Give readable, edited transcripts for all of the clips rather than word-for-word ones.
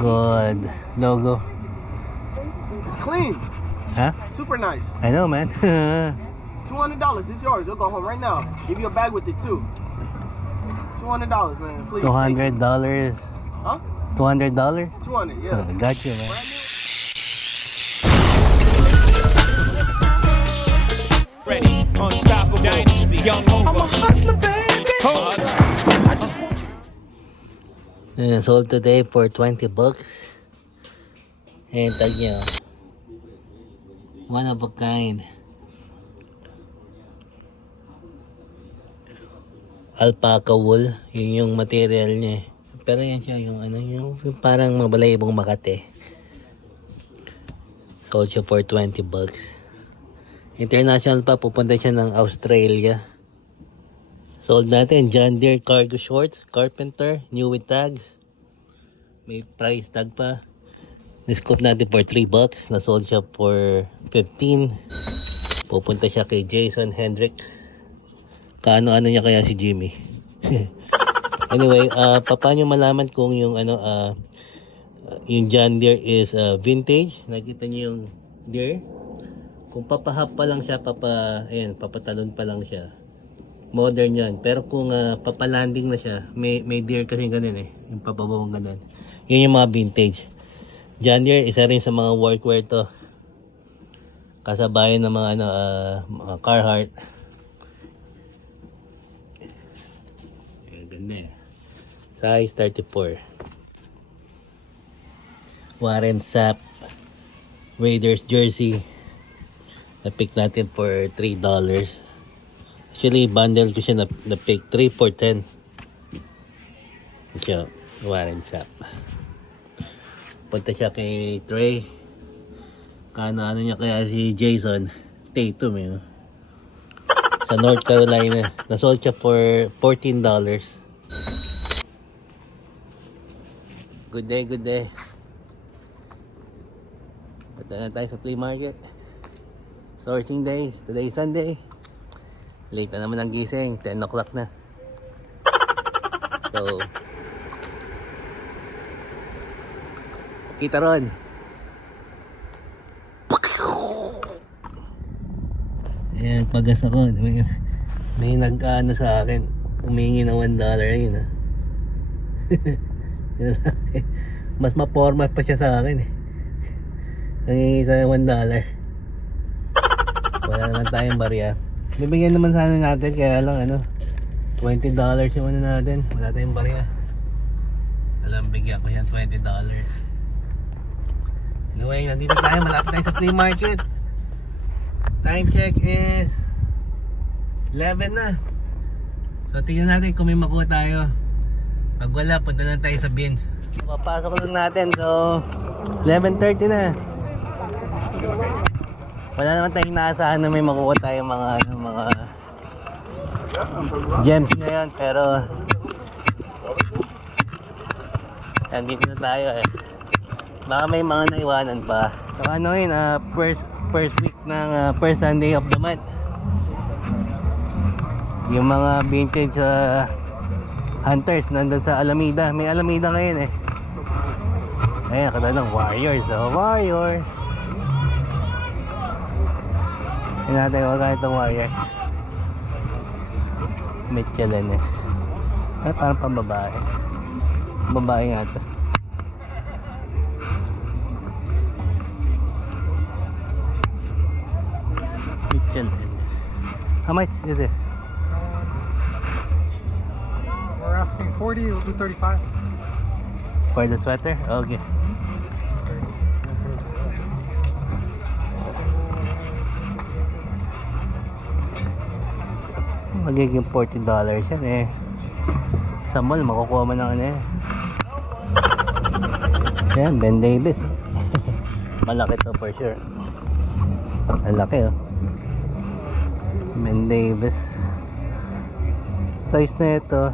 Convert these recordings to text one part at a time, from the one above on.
good logo. It's clean. Huh? Super nice. I know, man. $200. It's yours. You'll go home right now. Give you a bag with it too. $200, man. Please. $200. Huh? $200? 200. Yeah. Got you, man. Ready, unstoppable dynasty, young over. I'm a hustler, baby. I just want you. And sold today for $20. And tag nyo, one of a kind. Alpaca wool, yun yung material niya. Pero yan siya, yung ano, yung parang mabalayibong Makate. Sold siya for $20. International pa, pupunta siya ng Australia. Sold natin John Deere cargo shorts, carpenter, new with tags. May price tag pa. Niscoop natin for $3. Na-sold siya for 15. Pupunta siya kay Jason Hendrick. Kaano-ano niya kaya si Jimmy. Anyway, paano malaman kung yung ano yung John Deere is vintage? Nakita niyo yung Deere? Kung papahap pa lang siya, papatalon pa lang siya, modern yan. Pero kung papalanding na siya, may Deere kasi ganun yung papabawang ganun. Yun yung mga vintage. John Deere, isa rin sa mga workwear to. Kasabayan ng mga mga Carhartt. Ganda size 34. Warren Sapp Raiders jersey. Na-pick natin for $3. Actually, bundle ko siya na-pick 3 for 10. Siya, Warren Sapp. Punta siya kay Trey. Ano niya kaya si Jason Tatum sa North Carolina. Nasold siya for $14. Good day, good day. Punta na tayo sa flea market. Sourcing days. Today is Sunday. Late na naman ang gising. 10 o'clock na. So, kita ron. Ayan, pagas ako. May nag-ano sa akin. Humingi na $1 yun Mas ma-format pa siya sa akin Nangingi sa $1. Wala naman tayong barya. Bibigyan naman sana natin, kaya lang $20 yung natin. Wala tayong barya. Alam, bigyan ko yan $20. Anyway, nandito tayo. Malapit tayo sa flea market. Time check is 11 na. So tingnan natin kung may makuha tayo. Pag wala, punta na tayo sa bins. Papasok lang natin. So 11:30 na. Wala naman tayong naasahan na may makuha tayong mga gems ngayon, pero nandito na tayo baka may mga naiwanan pa. So first week ng first Sunday of the month, yung mga vintage hunters nandun sa Alameda. May Alameda ngayon ayun, nakita ng Warriors. Warriors. Hindi natin magkano itong Warrior. Michelin parang pambabae. Babae nga ito. Michelin. How much is it? We're asking 40, we'll do 35. For the sweater? Okay. Magiging $40 yan sa mall makukuha mo ng yan, Ben Davis. Malaki to for sure. Malaki Ben Davis. Size na ito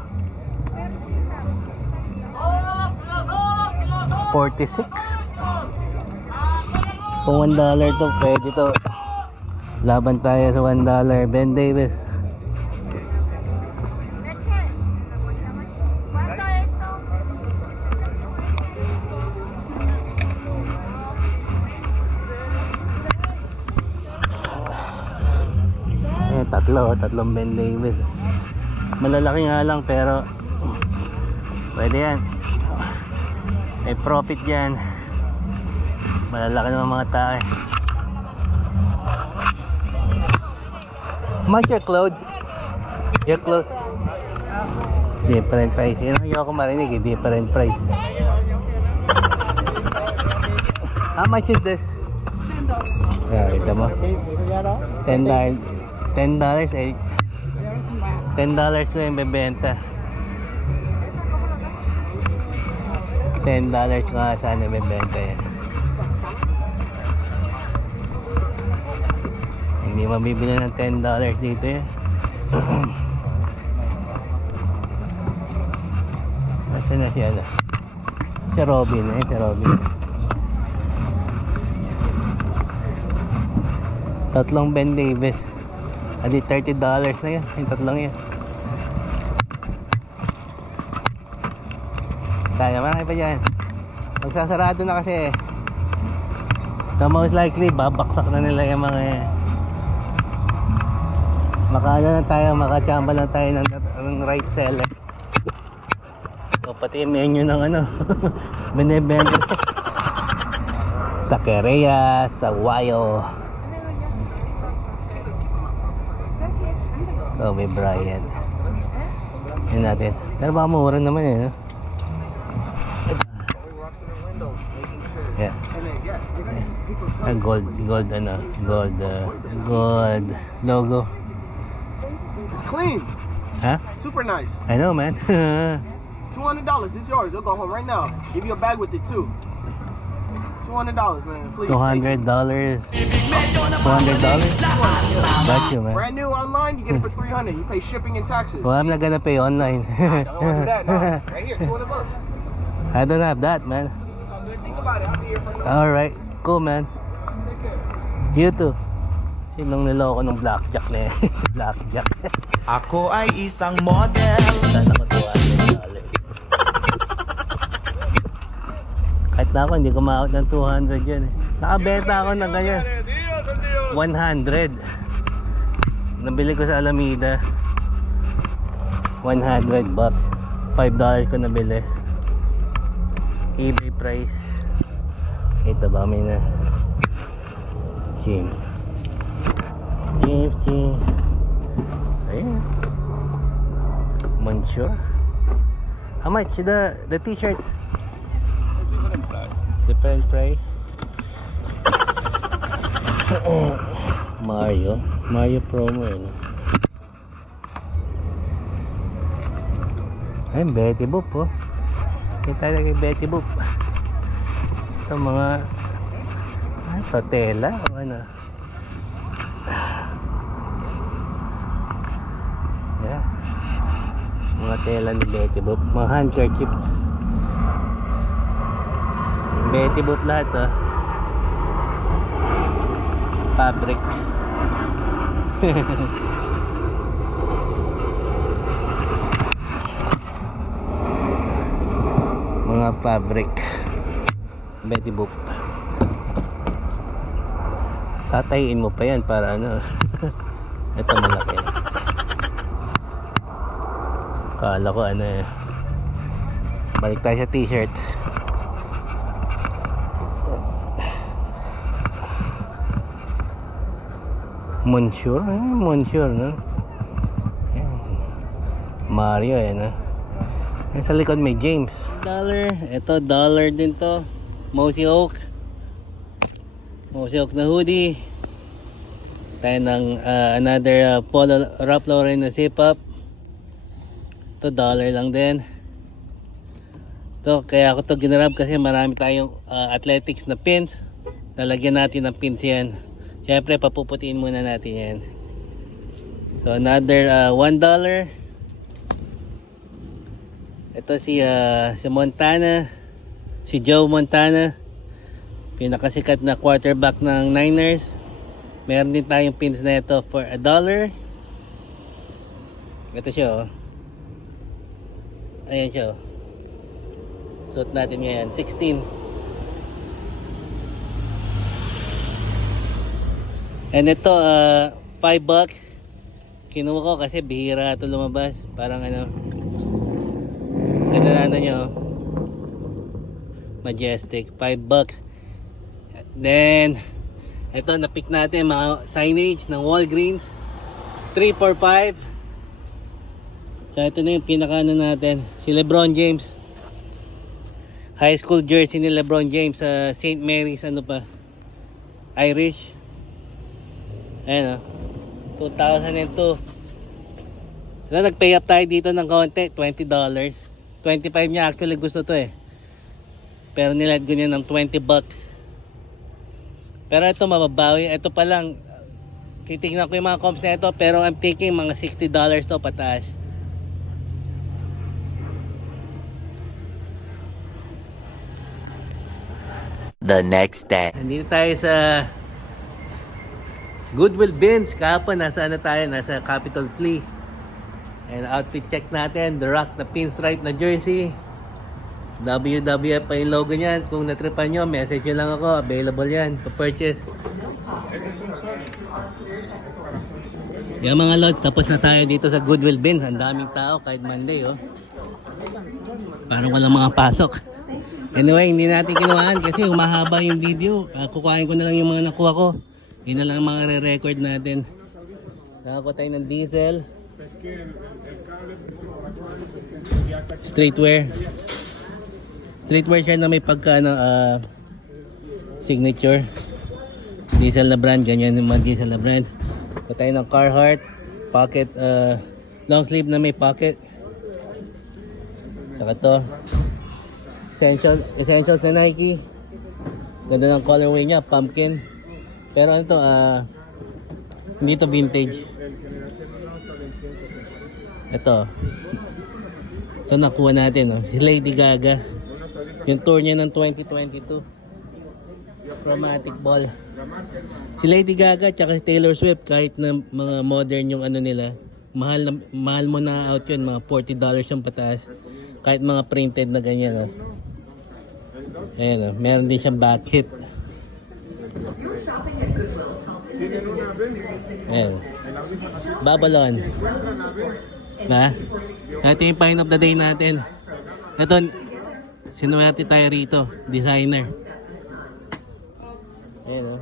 46. Kung $1 to, pwede to. Laban tayo sa $1. Ben Davis. tatlong Ben Davis. Malalaki nga lang pero pwede yan. May profit yan. Malalaki naman mga tae. Much your clothes? Your clothes? Different price. Yun ang ayoko marinig eh. Different price. How much is this? Kita mo? $10. $10 eh. $10 ko yung bebenta. $10 ko nga sana bebenta yan. Hindi mabibili ng $10 dito eh. Nasaan na siya na? Si Robin eh, si Robin. Tatlong Ben Davis. Adi $30 na yan. Yung tatlong yan. Kaya marami pa dyan. Magsasarado na kasi eh. So most likely babaksak na nila yung mga makaano na tayo, makachamba lang tayo ng right seller. So pati yung menu ng ano binibenta. Taqueria Saguayo. Kobe Bryant. Yun natin. Pero baka mura naman eh, no? Yeah. Gold ano, gold logo. It's clean. Huh? Super nice. I know, man. $200. It's yours. You'll go home right now. Give you a bag with it too. $200, man. Please. $200. $200? Got you, man. Brand new online, you get it for $300. You pay shipping and taxes. Well, I'm not gonna pay online. Don't do that. No. Right here, $200. I don't have that, man. Good. Think about it. I'll be here for no. Alright, cool, man. Take care. You too. Sinong niloko ng blackjack na yan? Blackjack. Ako ay isang model. Sana ko $200. Kahit na ako, hindi ko ma-out ng 200 yan eh. Nakabenta ako ng ganyan. 100. Nabili ko sa Alameda. $100. $5 ko nabili. eBay price. Ito ba may na James. Ayan. Monsieur. How much the t-shirt? Different price. Mario promo yun. Ayun, Betty Boop oh. Kita lagi Betty Boop. Ito mga ito tela o ano. Yeah. Mga tela ni Betty Boop. Mga handkerchief. Betty Boop lahat oh. Fabric. Mga fabric. Betty Boop. Tatayin mo pa yan para ano. Ito malaki. Kala ko ano eh. Balik tayo sa t-shirt. Monsieur, Monsieur, no? Ayan. Mario, yan, no? Ayan, sa likod may James. Dollar, ito, dollar din to. Mossy Oak. Mossy Oak na hoodie. Tayo ng another Polo Ralph Lauren na zip-up. Ito, dollar lang din. Ito, kaya ako to ginarab kasi marami tayong athletics na pins. Lalagyan natin ng pins yan. Siyempre, papuputiin muna natin yan. So, another $1. Ito si Montana. Si Joe Montana. Pinakasikat na quarterback ng Niners. Meron din tayong pins na ito for $1. Ito siya, oh. Ayan siya, oh. Suot natin ngayon. 16. And ito, $5. Kinuha ko kasi bihira ito lumabas. Parang ano. Ganda na ano nyo. Majestic. $5. Then, ito na-pick natin mga signage ng Walgreens. 345. So ito na yung pinaka-ano natin. Si LeBron James. High school jersey ni LeBron James sa St. Mary's ano pa. Irish. Ayan o. 2002. So nag-pay up tayo dito ng konti. $20. 25 niya actually gusto to eh. Pero nilag ko niya ng $20. Pero ito mababawi. Ito pa lang. Titignan ko yung mga comps na ito. Pero I'm thinking mga $60 to pataas. The next day. Nandito tayo sa Goodwill Bins. Kahapon nasa ano tayo? Nasa Capitol Flea. And outfit check natin. The Rock na pinstripe na jersey. WWF pa yung logo niyan. Kung natripan nyo, message nyo lang ako. Available yan to purchase. Yan mga lods, tapos na tayo dito sa Goodwill Bins. Ang daming tao kahit Monday oh. Parang walang mga pasok. Anyway, hindi natin kinuhaan kasi humahaba yung video. Kukuhain ko na lang yung mga nakuha ko. Yun na lang ang mga re-record natin. Nakakuha tayo ng diesel. Streetwear. Streetwear siya na may pagka signature. Diesel na brand, ganyan yung mga diesel na brand. Kuha tayo ng Carhartt. Pocket, long sleeve na may pocket. Saka to. Essentials na Nike. Ganda ng colorway niya, pumpkin. Pero ano to, hindi to vintage. Ito. Ito nakuha natin, oh. Si Lady Gaga. Yung tour niya ng 2022. Chromatic ball. Si Lady Gaga tsaka si Taylor Swift, kahit na mga modern yung ano nila, mahal mo na out yun, mga $40 yung pataas. Kahit mga printed na ganyan, oh. Ayan, oh. Meron din siyang back hit. Ayan. Babylon. Na? Ito yung pine of the day natin. Ito, sinuwerte tayo rito. Designer. Ayan, oh.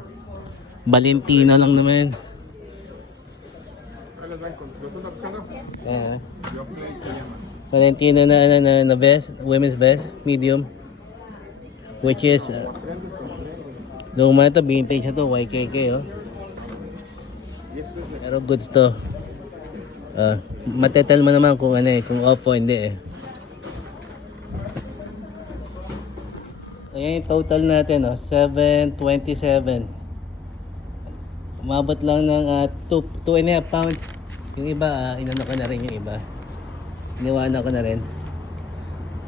Valentino lang naman. Ayan, oh. Valentino na vest, women's vest, medium. Which is luma ito, vintage na to, YKK oh. Pero goods to. Matetel mo naman kung ano eh, kung off o hindi eh. Ayan yung total natin oh, 727. Umabot lang ng 2.5 pounds. Yung iba, inano ko na rin yung iba. Iniwanan ko na rin.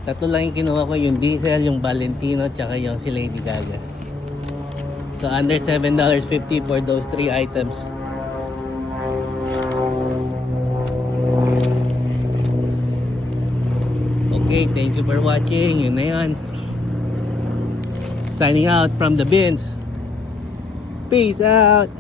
Tatlo lang yung kinuha ko, yung diesel, yung Valentino, tsaka yung si Lady Gaga. So under $7.50 for those 3 items. Okay, thank you for watching. Yun na yun. Signing out from the bins. Peace out!